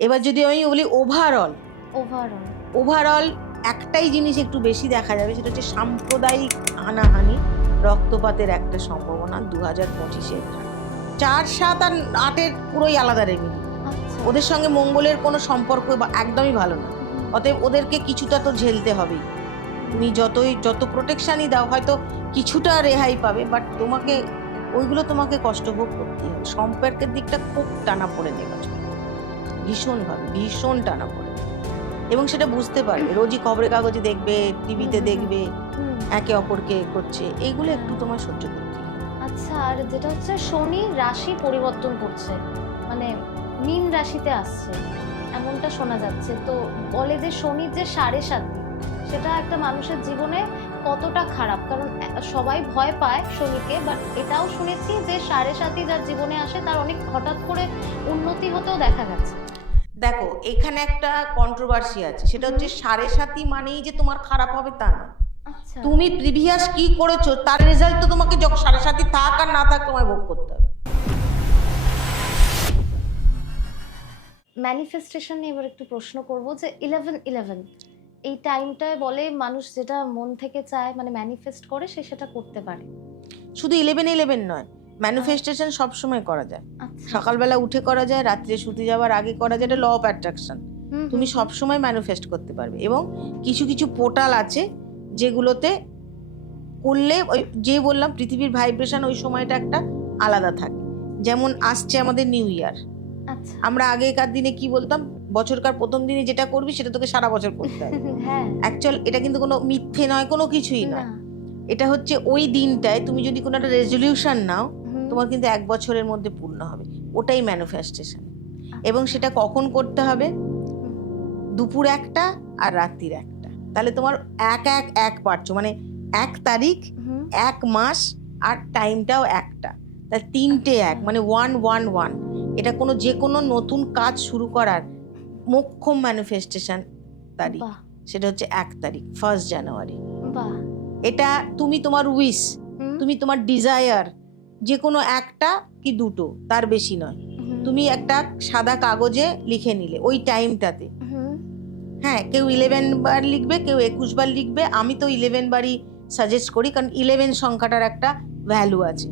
এবার যদি আমি বলি ওভারঅল ওভারঅল ওভারঅল একটাই জিনিস একটু বেশি দেখা যাবে সেটা হচ্ছে সাম্প্রদায়িক হানাহানি রক্তপাতের একটা সম্ভাবনা দু হাজার পঁচিশে। চার সাত আর আটের পুরোই আলাদা রেমিডি আচ্ছা। ওদের সঙ্গে মঙ্গলের কোনো সম্পর্ক বা- একদমই ভালো না। অতএব ওদেরকে কিছুটা তো ঝেলতে হবেই। তুমি যতই যত প্রোটেকশানই দাও হয়তো কিছুটা রেহাই পাবে বাট তোমাকে ওইগুলো তোমাকে কষ্ট ভোগ করতেই হবে। সম্পর্কের দিকটা খুব টানা পড়ে নেবে ভীষণভাবে ভীষণ টানা পড়ে এবং সেটা বুঝতে পারবে। রোজই খবরের কাগজে দেখবে টিভিতে দেখবে একে অপরকে করছে। এইগুলো একটু তোমার সহ্য করতে আচ্ছা আর যেটা হচ্ছে শনি রাশি পরিবর্তন করছে। মানে মীন রাশিতে আসছে। এমনটা শোনা যাচ্ছে। তো বলে যে শনির যে সাড়ে সাতি সেটা একটা মানুষের জীবনে কতটা খারাপ? কারণ সবাই ভয় পায় শনিকে বাট এটাও শুনেছি যে সাড়ে সাতি যার জীবনে আসে তার অনেক হঠাৎ করে উন্নতি হতেও দেখা গেছে। দেখো এখানে একটা কন্ট্রোভার্সি আছে। সেটা হচ্ছে সাড়ে সাতি মানেই যে তোমার খারাপ হবে তা না। আচ্ছা। তুমি প্রিভিয়াস কি করেছ তার রেজাল্ট তো তোমাকে যখন সাড়ে সাতি থাক আর না থাক তোমায় ভোগ করতে হবে। ম্যানিফেস্টেশন নিয়ে এবার একটু প্রশ্ন করব যে ইলেভেন ইলেভেন এই টাইমটায় বলে মানুষ যেটা মন থেকে চায় মানে ম্যানিফেস্ট করে সে সেটা করতে পারে। শুধু ইলেভেন ইলেভেন নয় ম্যানিফেস্টেশন সবসময় করা যায়। আচ্ছা। সকালবেলা উঠে করা যায় রাত্রে শুতে যাওয়ার আগে করা যায় এটা ল অফ অ্যাট্রাকশন তুমি সবসময় ম্যানিফেস্ট করতে পারবে এবং কিছু কিছু পোর্টাল আছে যেগুলোতে করলে ওই যে বললাম পৃথিবীর ভাইব্রেশন ওই সময়টা একটা আলাদা থাকে। যেমন আসছে আমাদের নিউ ইয়ার আচ্ছা। আমরা আগেকার দিনে কি বলতাম? বছরকার প্রথম দিনে যেটা করবি সেটা তোকে সারা বছর করতে হবে। হ্যাঁ। অ্যাকচুয়াল এটা কিন্তু কোনো মিথ্যে নয় কোনো কিছুই না। নয় এটা হচ্ছে ওই দিনটায় তুমি যদি কোনো একটা রেজলিউশন নাও তোমার কিন্তু এক বছরের মধ্যে পূর্ণ হবে। ওটাই ম্যানিফেস্টেশন এবং সেটা কখন করতে হবে? দুপুর একটা আর রাত্রির একটা। তাহলে তোমার এক এক এক পারছ। মানে এক তারিখ এক মাস আর টাইমটাও একটা। তাহলে তিনটে আচ্ছা। এক মানে ওয়ান ওয়ান ওয়ান এটা কোনো যে কোনো নতুন কাজ শুরু করার মোক্ষম ম্যানিফেস্টেশন তারিখ। সেটা হচ্ছে এক তারিখ ফার্স্ট জানুয়ারি এটা তুমি তোমার উইশ হুম, তুমি তোমার ডিজায়ার যে কোনো একটা কি দুটো তার বেশি নয়। তুমি একটা সাদা কাগজে লিখে নিলে ওই টাইমটাতে। হ্যাঁ কেউ ইলেভেন বার লিখবে কেউ একুশ বার লিখবে আমি তো ইলেভেন বারই সাজেস্ট করি কারণ ইলেভেন সংখ্যাটার একটা ভ্যালু আছে।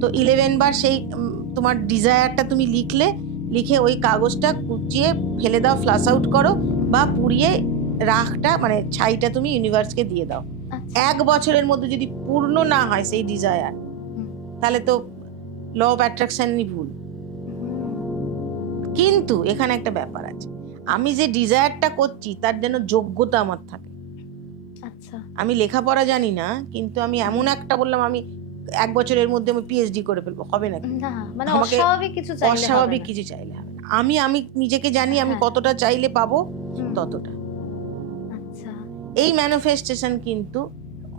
তো ইলেভেন বার সেই তোমার ডিজায়ারটা তুমি লিখলে লিখে ওই কাগজটা কুচিয়ে ফেলে দাও ফ্লাশ আউট করো বা পুড়িয়ে রাখটা মানে ছাইটা তুমি ইউনিভার্সকে দিয়ে দাও। আচ্ছা, এক বছরের মধ্যে যদি পূর্ণ না হয় সেই ডিজায়ার। তাহলে তো ল অফ অ্যাট্রাকশনই ভুল। কিন্তু এখানে একটা ব্যাপার আছে। আমি যে ডিজায়ারটা করছি তার যেন যোগ্যতা আমার থাকে। আচ্ছা। আমি লেখাপড়া জানি না কিন্তু আমি এমন একটা বললাম আমি এক বছরের মধ্যে আমি পিএইচডি করে ফেলব হবে না মানে অস্বাভাবিক কিছু চাইলে হবে অস্বাভাবিক না। কিছু চাইলে হবে না। আমি আমি নিজেকে জানি আমি হ্যাঁ। কতটা চাইলে পাবো ততটা। আচ্ছা। এই ম্যানিফেস্টেশন কিন্তু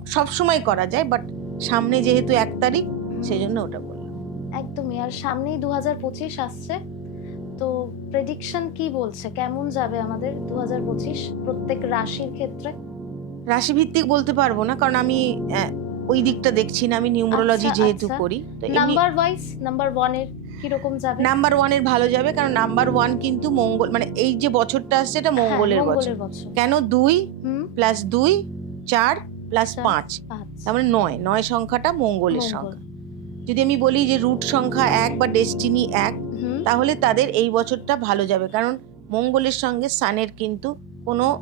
সবসময় করা যায় বাট সামনে যেহেতু এক তারিখ সেই জন্য ওটা বললাম। একদমই আর সামনেই দু হাজার পঁচিশ আসছে। তো প্রেডিকশন কি বলছে? কেমন যাবে আমাদের দু হাজার পঁচিশ প্রত্যেক রাশির ক্ষেত্রে? রাশিভিত্তিক বলতে পারব না কারণ আমি ওই দিকটা দেখছি না আমি নিউমোরোলজি আচ্ছা, যেহেতু আচ্ছা। করি তো নাম্বার ওয়াইজ নাম্বার ওয়ানের কীরকম যাবে? নাম্বার ওয়ানের ভালো যাবে কারণ নাম্বার ওয়ান কিন্তু মঙ্গল মানে এই যে বছরটা আসছে এটা হ্যাঁ, মঙ্গলের বছর। কেন দুই প্লাস দুই চার প্লাস পাঁচ? তার মানে নয় নয় সংখ্যাটা মঙ্গলের সংখ্যা। যদি আমি বলি যে রুট সংখ্যা এক বা ডেস্টিনি এক তাহলে তাদের এই বছরটা ভালো যাবে। কারণ মঙ্গলের সঙ্গে সানের কিন্তু কোনো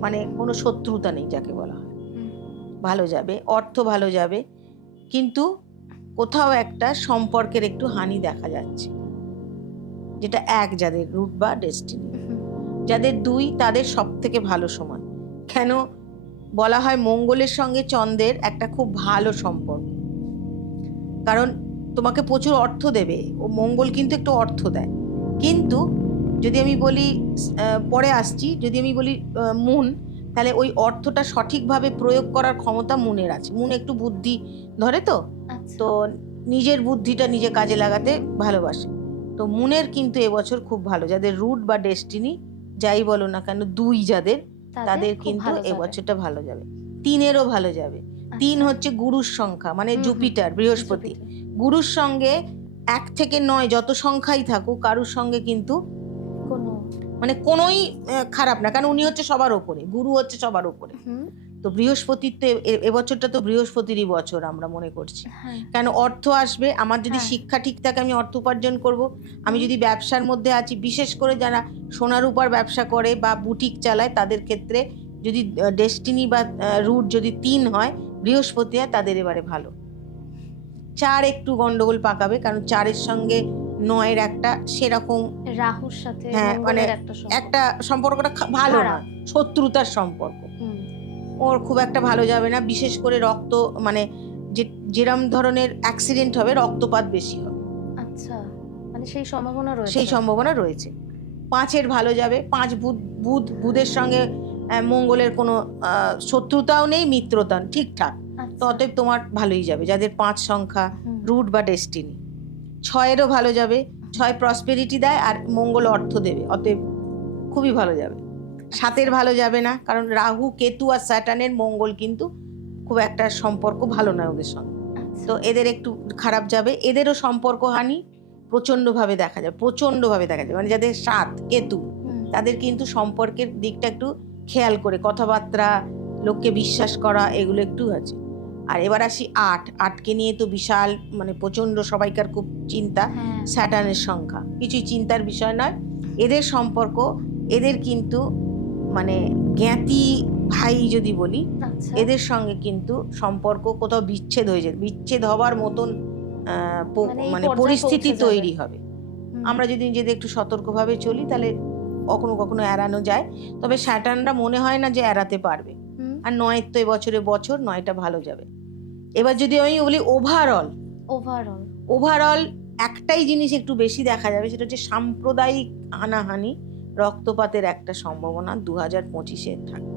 মানে কোনো শত্রুতা নেই যাকে বলা হয়। ভালো যাবে অর্থ ভালো যাবে কিন্তু কোথাও একটা সম্পর্কের একটু হানি দেখা যাচ্ছে। যেটা এক যাদের রুট বা ডেস্টিনি যাদের দুই তাদের সব থেকে ভালো সময়। কেন বলা হয় মঙ্গলের সঙ্গে চন্দ্রের একটা খুব ভালো সম্পর্ক? কারণ তোমাকে প্রচুর অর্থ দেবে। ও মঙ্গল কিন্তু একটু অর্থ দেয়। কিন্তু যদি আমি বলি পরে আসছি যদি আমি বলি মুন তাহলে ওই অর্থটা সঠিকভাবে প্রয়োগ করার ক্ষমতা মুনের আছে। মুন একটু বুদ্ধি ধরে তো? আচ্ছা। তো নিজের বুদ্ধিটা নিজে কাজে লাগাতে ভালোবাসে। তো মুনের কিন্তু এবছর খুব ভালো। যাদের রুট বা ডেস্টিনি যাই বলো না কেন দুই যাদের তাদের কিন্তু এবছরটা ভালো যাবে। তিনেরও ভালো যাবে। তিন আচ্ছা, হচ্ছে গুরুর সংখ্যা মানে জুপিটার বৃহস্পতি। গুরুর সঙ্গে এক থেকে নয় যত সংখ্যাই থাকুক কারুর সঙ্গে কিন্তু মানে কোনোই খারাপ না কারণ উনি হচ্ছে সবার ওপরে গুরু হচ্ছে সবার ওপরে। তো বৃহস্পতির তো এবছরটা তো বৃহস্পতিরই বছর আমরা মনে করছি। হ্যাঁ। কেন অর্থ আসবে আমার যদি হ্যাঁ। শিক্ষা ঠিক থাকে আমি অর্থ উপার্জন করব। আমি যদি ব্যবসার মধ্যে আছি বিশেষ করে যারা সোনার উপর ব্যবসা করে বা বুটিক চালায় তাদের ক্ষেত্রে যদি ডেস্টিনি বা রুট যদি তিন হয় বৃহস্পতি হয় তাদের এবারে ভালো। চার একটু গন্ডগোল পাকাবে কারণ চারের সঙ্গে নয়ের একটা সেরকম রাহুর সাথে হ্যাঁ, মানে একটা সম্পর্কটা ভালো না শত্রুতার সম্পর্ক। ওর খুব একটা ভালো যাবে না বিশেষ করে রক্ত মানে যে যেরম ধরনের অ্যাক্সিডেন্ট হবে রক্তপাত বেশি হবে। আচ্ছা মানে সেই সম্ভাবনা রয়েছে। সেই সম্ভাবনা রয়েছে। পাঁচের ভালো যাবে পাঁচ বুধ বুধ বুধের সঙ্গে মঙ্গলের কোনো শত্রুতাও নেই মিত্রতা ঠিকঠাক। আচ্ছা, তো অতএব তোমার ভালোই যাবে যাদের পাঁচ সংখ্যা রুট বা ডেস্টিনি। ছয়েরও ভালো যাবে ছয় প্রসপেরিটি দেয় আর মঙ্গল অর্থ দেবে অতএব খুবই ভালো যাবে। সাতের ভালো যাবে না কারণ রাহু কেতু আর স্যাটানের মঙ্গল কিন্তু খুব একটা সম্পর্ক ভালো নয় ওদের সঙ্গে। আচ্ছা, তো এদের একটু খারাপ যাবে এদেরও সম্পর্ক হানি প্রচণ্ডভাবে দেখা যায় প্রচণ্ডভাবে দেখা যায়। মানে যাদের সাত কেতু তাদের কিন্তু সম্পর্কের দিকটা একটু খেয়াল করে কথাবার্তা লোককে বিশ্বাস করা এগুলো একটু আছে। আর এবার আসি আট। আটকে নিয়ে তো বিশাল মানে প্রচণ্ড সবাইকার খুব চিন্তা হ্যাঁ, স্যাটার্নের সংখ্যা। কিছুই চিন্তার বিষয় নয়। এদের সম্পর্ক এদের কিন্তু মানে জ্ঞাতি ভাই যদি বলি আচ্ছা, এদের সঙ্গে কিন্তু সম্পর্ক কোথাও বিচ্ছেদ হয়ে যায়। বিচ্ছেদ হবার মতন মানে মানে পরিস্থিতি তৈরি হবে। আমরা যদি নিজেদের একটু সতর্কভাবে চলি তাহলে কখনো কখনো এড়ানো যায়। তবে স্যাটার্নরা মনে হয় না যে এড়াতে পারবে। আর নয়ের তো এবছরে বছর নয়টা ভালো যাবে। এবার যদি আমি বলি ওভারঅল ওভারঅল ওভারঅল একটাই জিনিস একটু বেশি দেখা যাবে সেটা হচ্ছে সাম্প্রদায়িক হানাহানি রক্তপাতের একটা সম্ভাবনা দু হাজার পঁচিশে থাকে।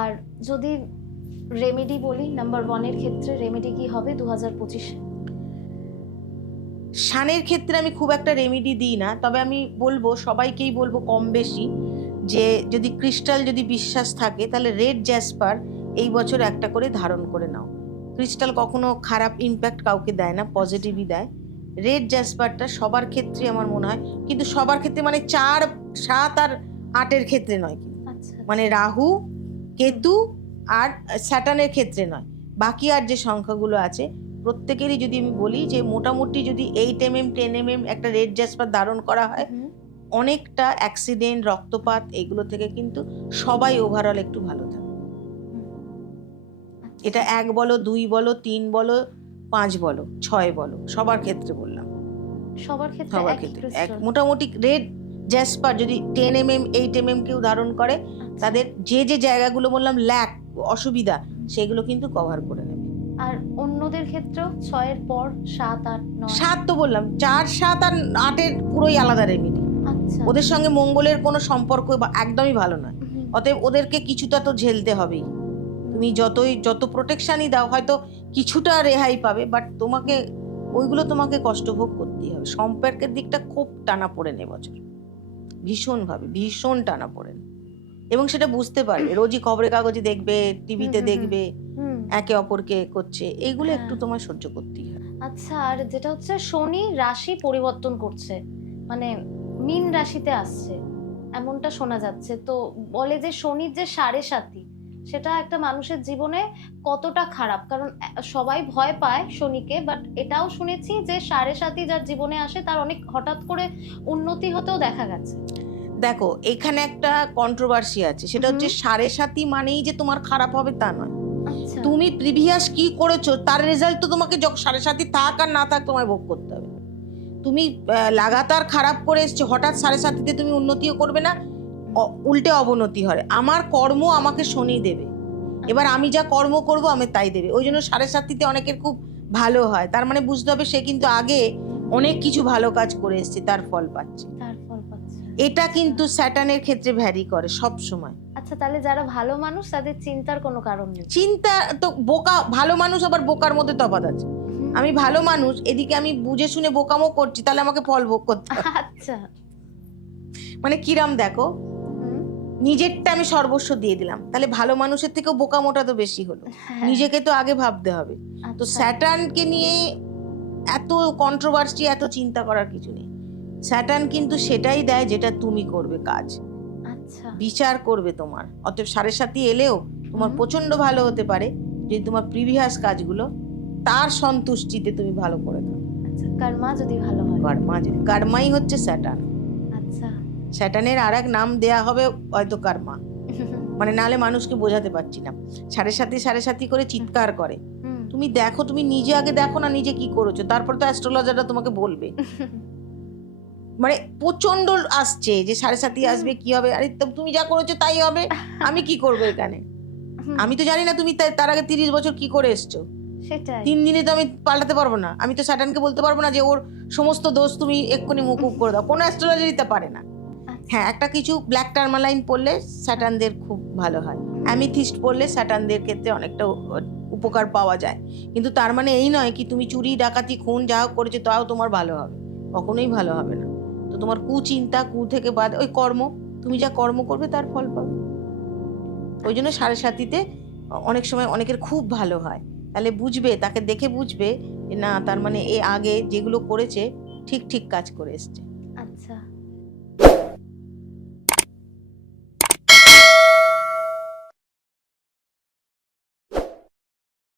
আর যদি রেমেডি বলি নাম্বার ওয়ানের ক্ষেত্রে রেমেডি কি হবে দু হাজার পঁচিশে? শানের ক্ষেত্রে আমি খুব একটা রেমেডি দিই না তবে আমি বলব সবাইকেই বলব কম বেশি যে যদি ক্রিস্টাল যদি বিশ্বাস থাকে তাহলে রেড জ্যাসপার এই বছর একটা করে ধারণ করে নাও। ক্রিস্টাল কখনো খারাপ ইম্প্যাক্ট কাউকে দেয় না পজিটিভই দেয়। রেড জ্যাসপারটা সবার ক্ষেত্রে আমার মনে হয় কিন্তু সবার ক্ষেত্রে মানে চার সাত আর আটের ক্ষেত্রে নয় কিন্তু। আচ্ছা। মানে রাহু কেতু আর স্যাটানের ক্ষেত্রে নয়। বাকি আর যে সংখ্যাগুলো আছে প্রত্যেকেরই যদি আমি বলি যে মোটামুটি যদি eight M M ten M M একটা রেড জ্যাসপার ধারণ করা হয় অনেকটা অ্যাক্সিডেন্ট রক্তপাত এগুলো থেকে কিন্তু সবাই ওভারঅল একটু ভালো থাকে। আচ্ছা, এটা এক বলো দুই বলো তিন বলো পাঁচ বলো ছয় বলো সবার ক্ষেত্রে বললাম। সবার ক্ষেত্রে সবার ক্ষেত্রে এক মোটামুটি রেড জ্যাসপার যদি ten M M eight M M কেউ ধারণ করে আচ্ছা, তাদের যে যে জায়গাগুলো বললাম ল্যাক অসুবিধা সেগুলো কিন্তু কভার করে আর অন্যদের ক্ষেত্রেও ছয়ের পর সাত আট নয়। সাত তো বললাম চার সাত আর আটের পুরোই আলাদা রেমেডি আচ্ছা। ওদের সঙ্গে মঙ্গলের কোনো সম্পর্ক একদমই ভালো নয়। অতএব ওদেরকে কিছুটা তো ঝেলতে হবেই। তুমি যতই যত প্রোটেকশনই দাও হয়তো কিছুটা রেহাই পাবে বাট তোমাকে ওইগুলো তোমাকে কষ্ট ভোগ করতেই হবে। সম্পর্কের দিকটা খুব টানা পড়ে নে বছর। ভীষণভাবে ভীষণ টানা পড়েন এবং সেটা বুঝতে পারবে। রোজই খবরের কাগজে দেখবে টিভিতে দেখবে। একে অপরকে করছে এইগুলো হ্যাঁ। একটু তোমার সহ্য করতেই হবে আচ্ছা আর যেটা হচ্ছে শনি রাশি পরিবর্তন করছে মানে মীন রাশিতে আসছে এমনটা শোনা যাচ্ছে। তো বলে যে শনির যে সাড়ে সাতি সেটা একটা মানুষের জীবনে কতটা খারাপ? কারণ সবাই ভয় পায় শনিকে বাট এটাও শুনেছি যে সাড়ে সাতি যার জীবনে আসে তার অনেক হঠাৎ করে উন্নতি হতেও দেখা গেছে। দেখো এখানে একটা কন্ট্রোভার্সি আছে সেটা হচ্ছে সাড়ে সাতি মানেই যে তোমার খারাপ হবে তা নয়। তুমি প্রিভিয়াস কি করেছ তার রেজাল্ট তো তোমাকে যখন সাড়ে সাতি থাক আর না থাক তোমায় ভোগ করতে হবে। তুমি লাগাতার খারাপ করে এসছো হঠাৎ সাড়ে সাতিতে তুমি উন্নতিও করবে না উল্টে অবনতি হয়। আমার কর্ম আমাকে শনি দেবে। এবার আমি যা কর্ম করব আমি তাই দেবে। ওই জন্য সাড়ে সাতিতে অনেকের খুব ভালো হয়। তার মানে বুঝতে হবে সে কিন্তু আগে অনেক কিছু ভালো কাজ করে এসছে তার ফল পাচ্ছে। তার ফল পাচ্ছে। এটা কিন্তু স্যাটানের ক্ষেত্রে ভ্যারি করে সব সময় আচ্ছা তাহলে যারা ভালো মানুষ তাদের চিন্তার কোনো কারণ নেই। চিন্তা তো বোকা ভালো মানুষ আবার বোকার মধ্যে তফাৎ আছে। আমি ভালো মানুষ এদিকে আমি বুঝে শুনে বোকামো করছি তাহলে আমাকে ফল ভোগ করতে আচ্ছা। মানে কিরাম দেখো নিজেরটা আমি সর্বস্ব দিয়ে দিলাম তাহলে ভালো মানুষের থেকেও বোকামোটা তো বেশি হলো। হ্যাঁ, নিজেকে তো আগে ভাবতে হবে। তো আচ্ছা। স্যাটার্নকে নিয়ে এত কন্ট্রোভার্সি এত চিন্তা করার কিছু নেই। স্যাটার্ন কিন্তু সেটাই দেয় যেটা তুমি করবে কাজ। বিচার করবে তোমার। অতএব সাড়ে সাথী এলেও তোমার। প্রচণ্ড ভালো হতে পারে। যদি তোমার প্রিভিয়াস কাজগুলো তার সন্তুষ্টিতে তুমি ভালো করে দাও। আচ্ছা কর্মা যদি ভালো হয়। কর্মা যদি কর্মাই হচ্ছে স্যাটার্ন আচ্ছা। স্যাটার্নের আর এক নাম দেয়া হবে হয়তো কর্মা। মানে নালে মানুষকে বোঝাতে পারছি না। সাড়ে সাথী সাড়ে সাথী করে চিৎকার করে। তুমি দেখো তুমি নিজে আগে দেখো না নিজে কি করেছ। তারপর তো অ্যাস্ট্রোলজাররা তোমাকে বলবে। মানে প্রচণ্ড আসছে যে সাড়ে সাথী। আসবে কি হবে? আরে তুমি যা করেছ তাই হবে। আমি কি করব এখানে? আমি তো জানি না তুমি তার আগে তিরিশ বছর কি করে এসছো। তিন দিনে তো আমি পাল্টাতে পারব না। আমি তো স্যাটানকে বলতে পারব না যে ওর সমস্ত দোষ তুমি এক্ষুনি মুকুব করে দাও। কোনো অ্যাস্ট্রোলজারই তা পারে না। আচ্ছা। হ্যাঁ একটা কিছু ব্ল্যাক টার্মালাইন পড়লে স্যাটানদের খুব ভালো হয়। অ্যামিথিস্ট পড়লে স্যাটানদের ক্ষেত্রে অনেকটা উপকার পাওয়া যায়। কিন্তু তার মানে এই নয় কি তুমি চুরি ডাকাতি খুন যা হোক করেছ তাও তোমার ভালো হবে। কখনোই ভালো হবে না। তোমার কুচিন্তা কু থেকে বাদ, ওই কর্ম। তুমি যা কর্ম করবে তার ফল পাবে। ওই জন্য সাড়ে সাতিতে অনেক সময় অনেকের খুব ভালো হয়। তাহলে বুঝবে, তাকে দেখে বুঝবে না, তার মানে এ আগে যেগুলো করেছে, ঠিক ঠিক কাজ করে এসছে। আচ্ছা।